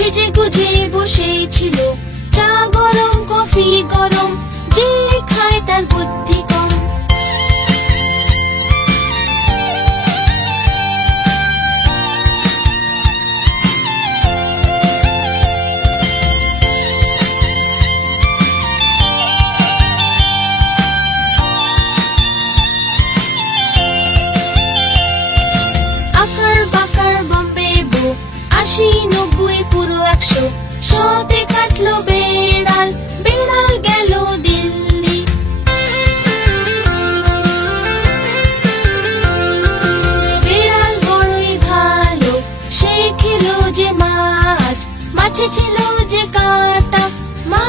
সেজে গুজে বসেছিল। আশি, নব্বই, পুরো একশো। শতে কাটলো বেড়াল বেড়াল গেল দিল্লি। বেড়াল বড়ই ভালো, সে খেলো যে মাছ, মাছে ছিল যে কাটা। মা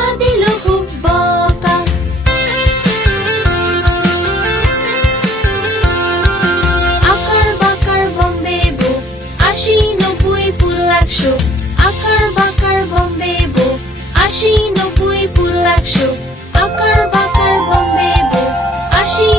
আশি নব্বই পুরো একশো। আকার বাকার বম্বে আশি